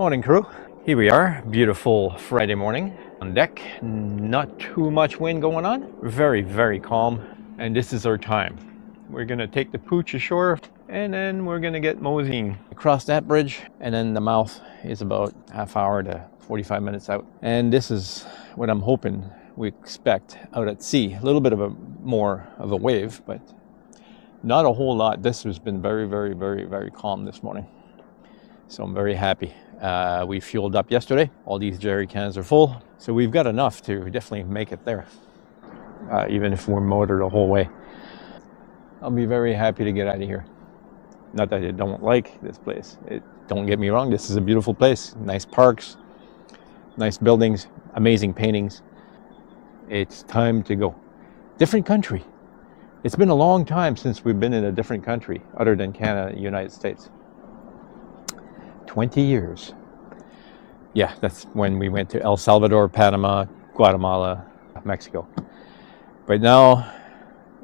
Morning, crew. Here we are, beautiful Friday morning on deck. Not too much wind going on. Very, very calm. And this is our time. We're gonna take the pooch ashore and then we're gonna get moseying across that bridge. And then the mouth is about half hour to 45 minutes out. And this is what I'm hoping we expect out at sea. A little bit of more of a wave, but not a whole lot. This has been very, very, very, very calm this morning. So I'm very happy. We fueled up yesterday. All these jerry cans are full. So we've got enough to definitely make it there, even if we're motored the whole way. I'll be very happy to get out of here. Not that I don't like this place. Don't get me wrong, this is a beautiful place. Nice parks, nice buildings, amazing paintings. It's time to go. Different country. It's been a long time since we've been in a different country other than Canada and the United States. 20 years. Yeah, that's when we went to El Salvador, Panama, Guatemala, Mexico. But now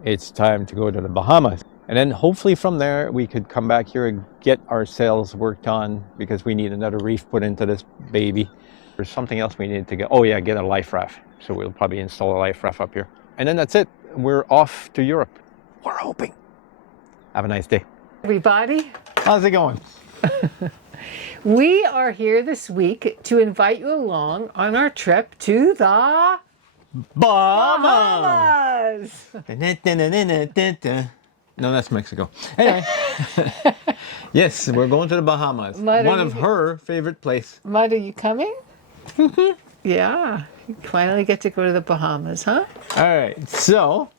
it's time to go to the Bahamas. And then hopefully from there we could come back here and get our sails worked on because we need another reef put into this baby. There's something else we need to get. Oh yeah, get a life raft. So we'll probably install a life raft up here. And then that's it. We're off to Europe. We're hoping. Have a nice day. Everybody. How's it going? We are here this week to invite you along on our trip to the Bahamas! Bahamas. No, that's Mexico. Anyway. Yes, we're going to the Bahamas. One of her favorite places. Mud, are you coming? Yeah. You finally get to go to the Bahamas, huh? All right, so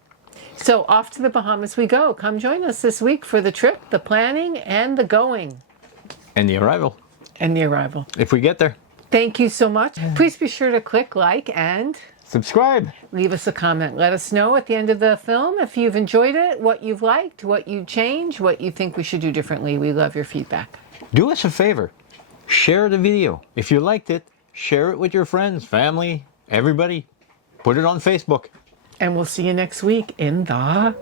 off to the Bahamas we go. Come join us this week for the trip, the planning, and the going. And the arrival. And the arrival. If we get there. Thank you so much. Please be sure to click like and subscribe. Leave us a comment. Let us know at the end of the film if you've enjoyed it, what you've liked, what you'd change, what you think we should do differently. We love your feedback. Do us a favor. Share the video. If you liked it, share it with your friends, family, everybody. Put it on Facebook. And we'll see you next week in the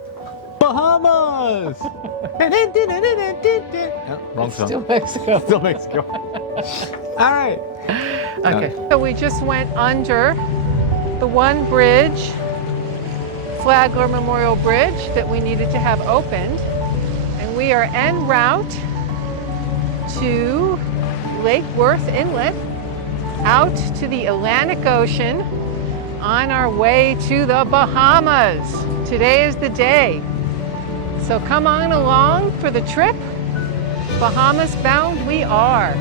Bahamas! Oh, wrong song. Still Mexico. Still Mexico. All right. Okay. So we just went under the one bridge, Flagler Memorial Bridge, that we needed to have opened. And we are en route to Lake Worth Inlet, out to the Atlantic Ocean, on our way to the Bahamas. Today is the day. So come on along for the trip. Bahamas bound we are.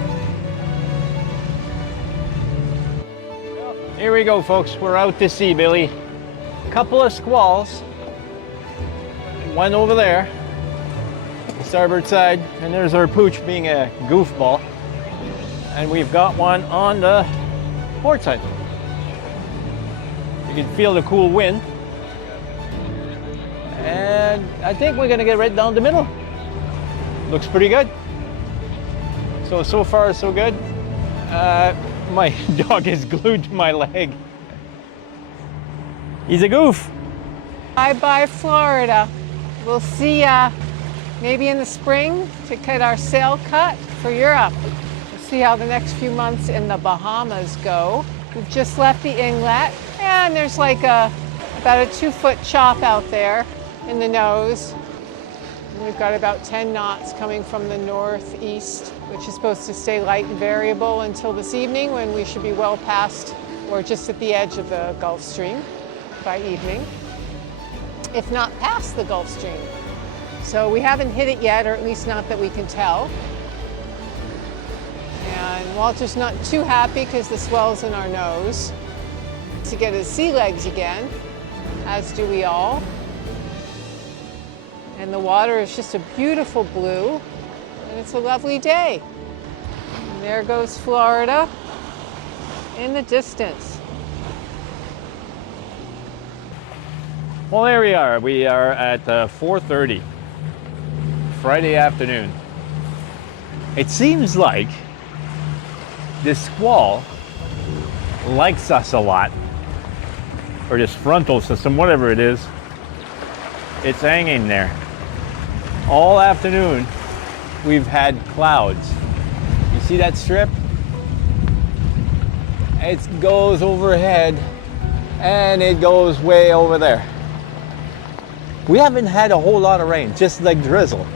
Here we go, folks. We're out to sea, Billy. A couple of squalls. One over there, the starboard side, and there's our pooch being a goofball. And we've got one on the port side. You can feel the cool wind. And I think we're gonna get right down the middle. Looks pretty good. So far so good. My dog is glued to my leg. He's a goof. Bye-bye, Florida. We'll see ya maybe in the spring to get our sail cut for Europe. We'll see how the next few months in the Bahamas go. We've just left the inlet and there's like about a 2-foot chop out there in the nose. And we've got about 10 knots coming from the northeast, which is supposed to stay light and variable until this evening when we should be well past or just at the edge of the Gulf Stream by evening, if not past the Gulf Stream. So we haven't hit it yet, or at least not that we can tell. And Walter's not too happy because the swell's in our nose. To get his sea legs again, as do we all. And the water is just a beautiful blue, and it's a lovely day. And there goes Florida in the distance. Well, there we are. We are at 4:30 Friday afternoon. It seems like this squall likes us a lot, or this frontal system, whatever it is. It's hanging there. All afternoon, we've had clouds. You see that strip? It goes overhead and it goes way over there. We haven't had a whole lot of rain, just like drizzle.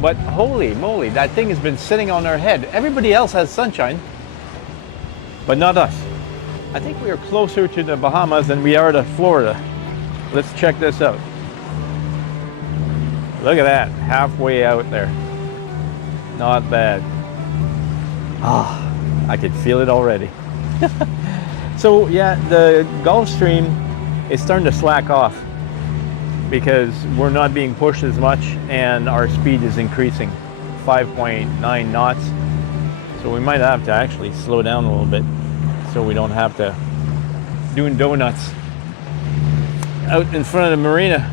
But holy moly, that thing has been sitting on our head. Everybody else has sunshine, but not us. I think we are closer to the Bahamas than we are to Florida. Let's check this out. Look at that, halfway out there. Not bad. Ah, I could feel it already. So yeah, the Gulf Stream is starting to slack off because we're not being pushed as much and our speed is increasing, 5.9 knots. So we might have to actually slow down a little bit so we don't have to doing donuts out in front of the marina,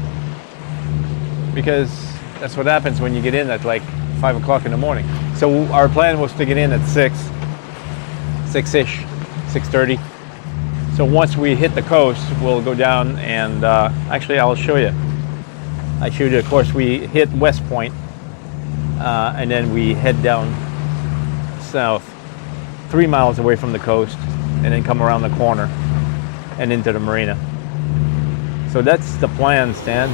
because that's what happens when you get in at like 5 o'clock in the morning. So our plan was to get in at 6-ish, 6:30. So once we hit the coast, we'll go down and actually I'll show you. I showed you, of course, we hit West Point and then we head down south 3 miles away from the coast and then come around the corner and into the marina. So that's the plan, Stan.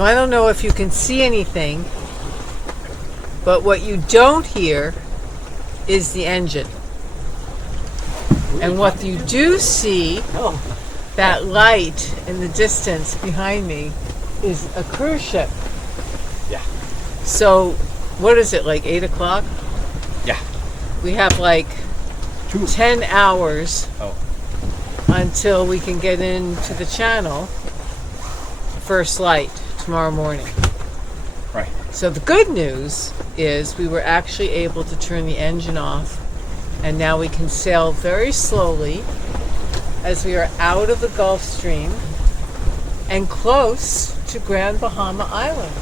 So I don't know if you can see anything, but what you don't hear is the engine. And what you do see, that light in the distance behind me, is a cruise ship. Yeah. So, what is it, like 8 o'clock? Yeah. We have like 10 hours until we can get into the channel. First light tomorrow morning. Right. So the good news is we were actually able to turn the engine off, and now we can sail very slowly as we are out of the Gulf Stream and close to Grand Bahama Island.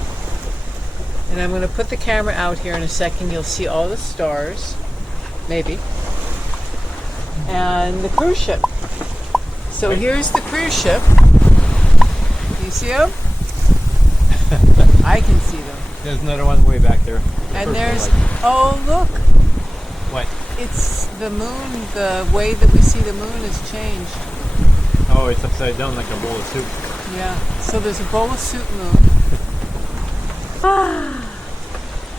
And I'm going to put the camera out here in a second. You'll see all the stars, maybe, and the cruise ship. So here's the cruise ship. You see them? I can see them. There's another one way back there. And there's, oh look, What? it's the moon. The way that we see the moon has changed. Oh, it's upside down like a bowl of soup. Yeah, so there's a bowl of soup moon.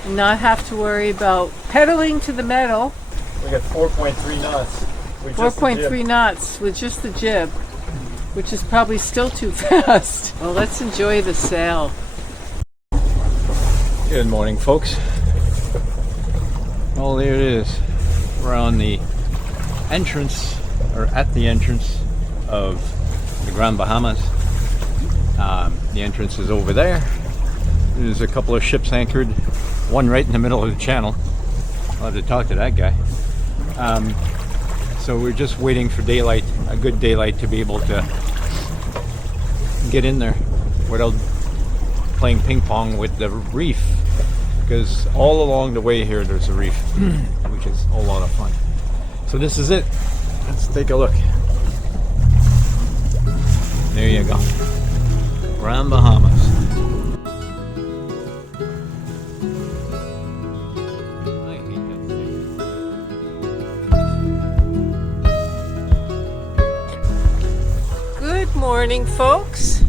And not have to worry about pedaling to the metal. We got 4.3 knots. 4.3 knots with just the jib, which is probably still too fast. Well, let's enjoy the sail. Good morning, folks. Well, there it is. We're on the entrance, or at the entrance of the Grand Bahamas. The entrance is over there. There's a couple of ships anchored, one right in the middle of the channel. I'll have to talk to that guy. So we're just waiting for daylight, a good daylight, to be able to get in there without playing ping pong with the reef, because all along the way here there's a reef, which is a lot of fun. So this is it. Let's take a look. There you go. Grand Bahamas. Good morning, folks,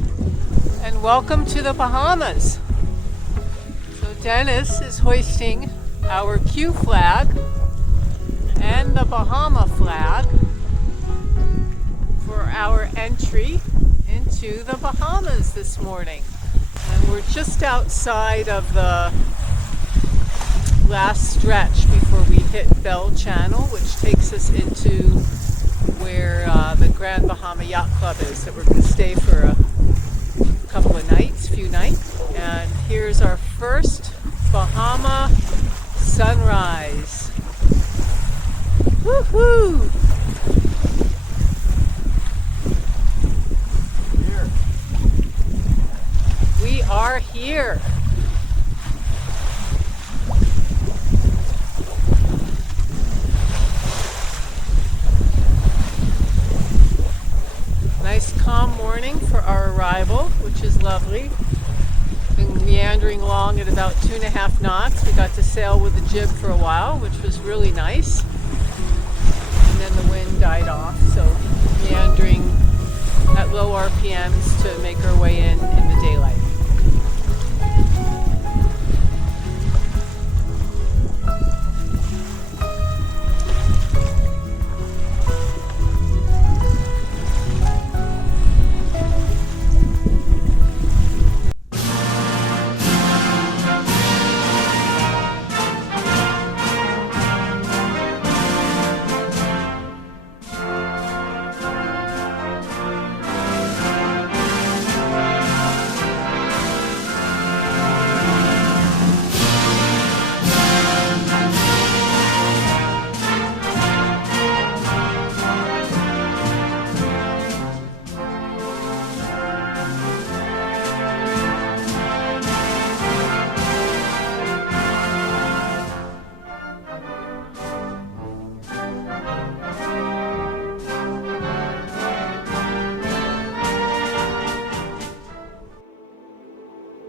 and welcome to the Bahamas. So Dennis is hoisting our Q flag and the Bahama flag for our entry into the Bahamas this morning. And we're just outside of the last stretch before we hit Bell Channel, which takes us into where the Grand Bahama Yacht Club is, that we're going to stay for a couple of nights, few nights. And here's our first Bahama sunrise. Woohoo! We are here. Nice calm morning for our arrival, which is lovely. Been meandering along at about 2.5 knots. We got to sail with the jib for a while, which was really nice. And then the wind died off, so meandering at low RPMs to make our way in the daylight.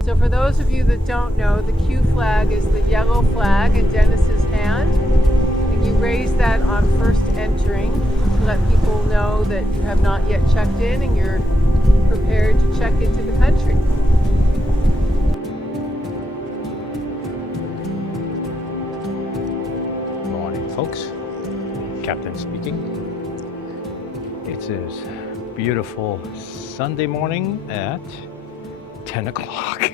So for those of you that don't know, the Q flag is the yellow flag in Dennis's hand, and you raise that on first entering to let people know that you have not yet checked in and you're prepared to check into the country. folks. Captain speaking. It is beautiful Sunday morning at 10 o'clock.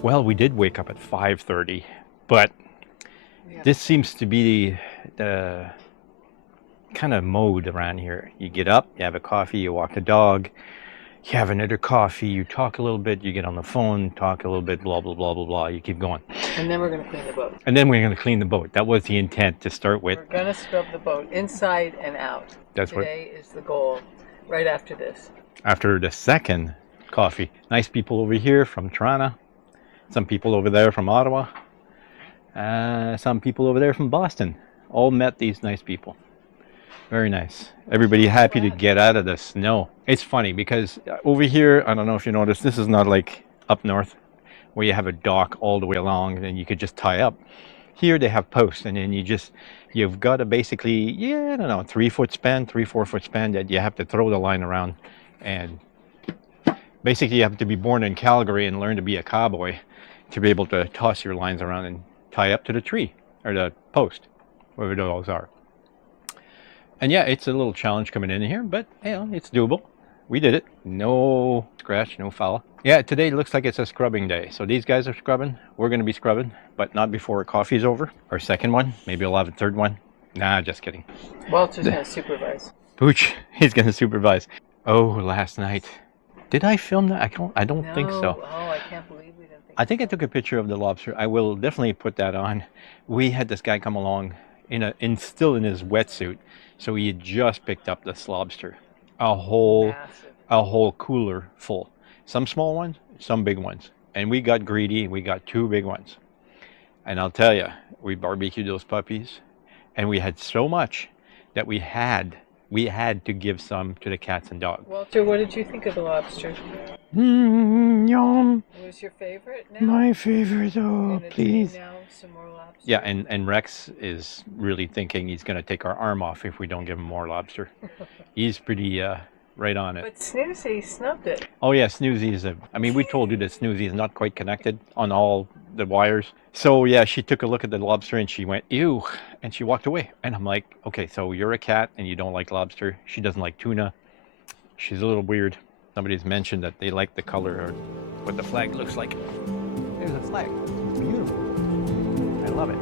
Well, we did wake up at 5:30, but this seems to be the kind of mode around here. You get up, you have a coffee, you walk the dog, you have another coffee, you talk a little bit, you get on the phone, talk a little bit, blah, blah, blah, blah, blah. You keep going. And then we're going to clean the boat. And then we're going to clean the boat. That was the intent to start with. We're going to scrub the boat inside and out. Today is the goal, right after this. After the second coffee. Nice people over here from Toronto. Some people over there from Ottawa. Some people over there from Boston. All met these nice people. Very nice. Everybody happy to get out of the snow. It's funny because over here, I don't know if you noticed, this is not like up north where you have a dock all the way along and you could just tie up. Here they have posts, and then you've got to basically, I don't know, 3 foot span, 3-4 foot span that you have to throw the line around. And basically you have to be born in Calgary and learn to be a cowboy to be able to toss your lines around and tie up to the tree or the post, wherever those are. And yeah, it's a little challenge coming in here, but it's doable. We did it. No scratch, no foul. Yeah, today looks like it's a scrubbing day. So these guys are scrubbing. We're going to be scrubbing, but not before our coffee's over. Our second one. Maybe we'll have a third one. Nah, just kidding. Walter's going to supervise. Pooch, he's going to supervise. Oh, last night. Did I film that? I don't think so. Oh, I can't believe we didn't think I think I took a picture of the lobster. I will definitely put that on. We had this guy come along still in his wetsuit. So he had just picked up this lobster. A whole cooler full. Some small ones, some big ones. And we got greedy and we got 2 big ones. And I'll tell you, we barbecued those puppies and we had so much that we had to give some to the cats and dogs. Walter, what did you think of the lobster? Yum. What was your favorite now? My favorite, oh, please. Now some more lobster? Yeah, and Rex is really thinking he's going to take our arm off if we don't give him more lobster. He's pretty right on it. But Snoozy snubbed it. Oh yeah, Snoozy is we told you that Snoozy is not quite connected on all the wires. So yeah, she took a look at the lobster and she went, ew, and she walked away. And I'm like, okay, so you're a cat and you don't like lobster. She doesn't like tuna. She's a little weird. Somebody's mentioned that they like the color or what the flag looks like. There's a flag. It's beautiful. I love it.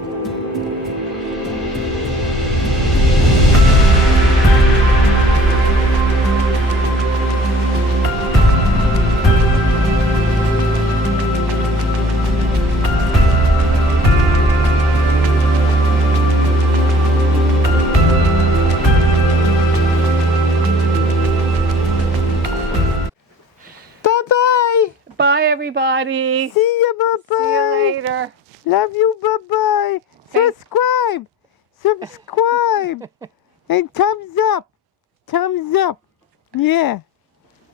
Bye, everybody. See you, bye-bye. See you later. Love you, bye-bye. Subscribe. And thumbs up. Yeah.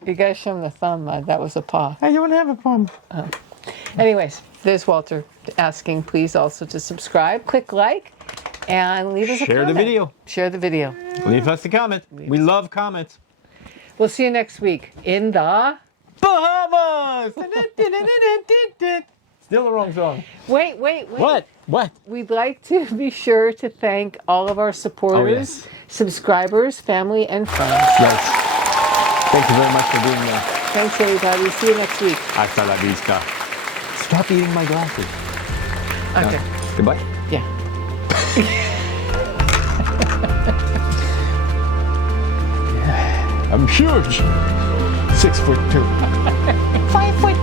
You guys show him the thumb. That was a paw. I don't have a thumb. Oh. Anyways, there's Walter asking, please also to subscribe, click like, and leave us a comment. Share the video. Share the video. Leave us a comment. We love comments. We'll see you next week in the Bahamas! Still the wrong song. Wait. What? We'd like to be sure to thank all of our supporters, subscribers, family, and friends. Yes. Thank you very much for being there. Thanks, everybody. See you next week. Hasta la vista. Stop eating my glasses. Okay. Goodbye. Yeah. I'm huge. 6'2". 5'2".